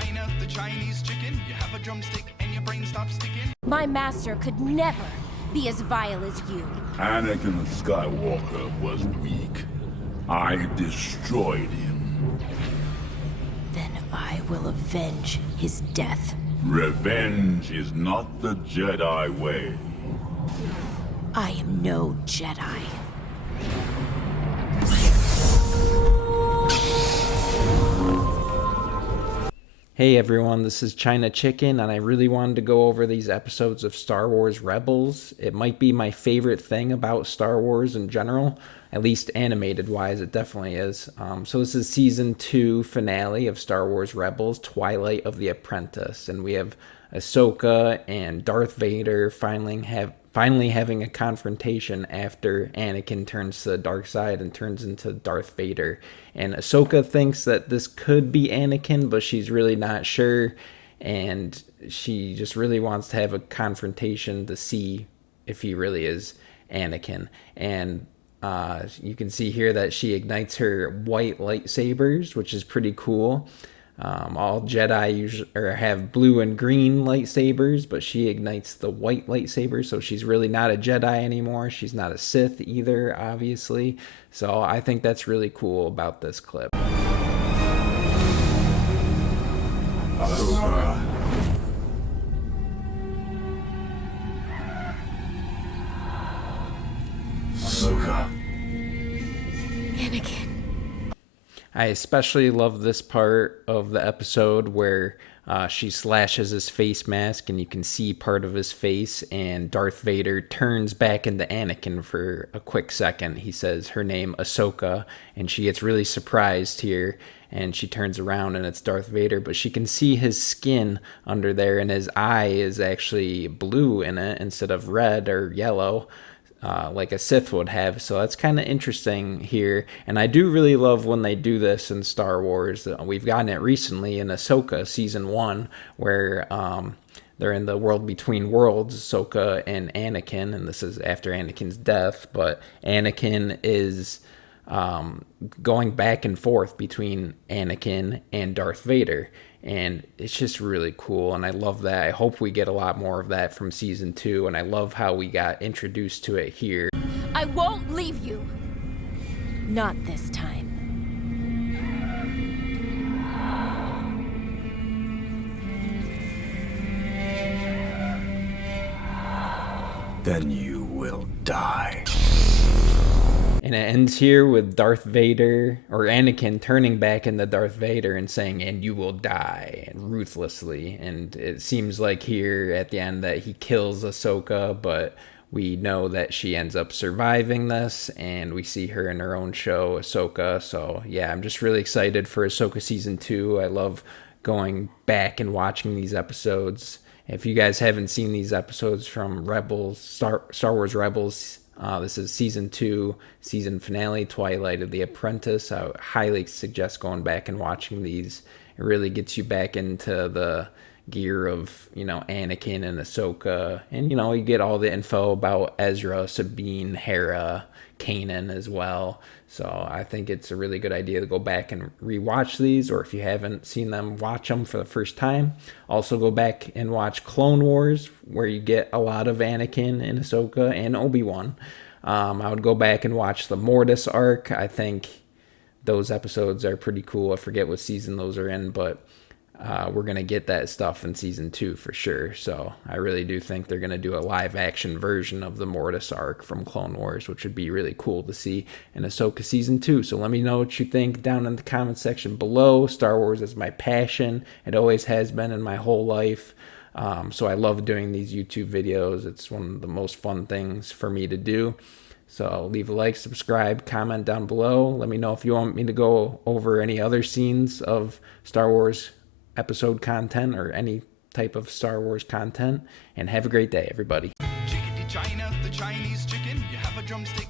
China, the Chinese chicken. You have a drumstick and your brain stops sticking. My master could never be as vile as you. Anakin Skywalker was weak. I destroyed him. Then I will avenge his death. Revenge is not the Jedi way. I am no Jedi. Hey everyone, this is China Chicken, and I really wanted to go over these episodes of Star Wars Rebels. It might be my favorite thing about Star Wars in general, at least animated-wise, it definitely is. So this is Season 2 finale of Star Wars Rebels, Twilight of the Apprentice, and we have Ahsoka and Darth Vader finally having a confrontation after Anakin turns to the dark side and turns into Darth Vader. And Ahsoka thinks that this could be Anakin, but she's really not sure, and she just really wants to have a confrontation to see if he really is Anakin. And you can see here that she ignites her white lightsabers, which is pretty cool. All Jedi usually have blue and green lightsabers, but she ignites the white lightsaber, so she's really not a Jedi anymore. She's not a Sith either, obviously. So I think that's really cool about this clip. Ahsoka. Ahsoka. Anakin. I especially love this part of the episode where she slashes his face mask and you can see part of his face, and Darth Vader turns back into Anakin for a quick second. He says her name, Ahsoka, and she gets really surprised here, and she turns around and it's Darth Vader, but she can see his skin under there, and his eye is actually blue in it instead of red or yellow. Like a Sith would have, so that's kind of interesting here, and I do really love when they do this in Star Wars. We've gotten it recently in Ahsoka Season 1, where they're in the world between worlds, Ahsoka and Anakin, and this is after Anakin's death, but Anakin is going back and forth between Anakin and Darth Vader, and it's just really cool, and I love that. I hope we get a lot more of that from Season 2, and I love how we got introduced to it here. I won't leave you. Not this time. Then you will die. And it ends here with Darth Vader, or Anakin, turning back into Darth Vader and saying, "And you will die," ruthlessly. And it seems like here at the end that he kills Ahsoka, but we know that she ends up surviving this, and we see her in her own show, Ahsoka. So yeah, I'm just really excited for Ahsoka Season 2. I love going back and watching these episodes. If you guys haven't seen these episodes from Rebels, Star Wars Rebels, this is Season 2, season finale, Twilight of the Apprentice. I would highly suggest going back and watching these. It really gets you back into the gear of, Anakin and Ahsoka. And, you get all the info about Ezra, Sabine, Hera, Kanan as well. So I think it's a really good idea to go back and rewatch these, or if you haven't seen them, watch them for the first time. Also go back and watch Clone Wars, where you get a lot of Anakin and Ahsoka and Obi-Wan. I would go back and watch the Mortis arc. I think those episodes are pretty cool. I forget what season those are in, but we're going to get that stuff in Season 2 for sure. So I really do think they're going to do a live action version of the Mortis arc from Clone Wars, which would be really cool to see in Ahsoka Season 2. So let me know what you think down in the comment section below. Star Wars is my passion. It always has been in my whole life. So I love doing these YouTube videos. It's one of the most fun things for me to do. So leave a like, subscribe, comment down below. Let me know if you want me to go over any other scenes of Star Wars episode content or any type of Star Wars content. And have a great day, everybody. Chickadee China, the Chinese chicken. You have a drumstick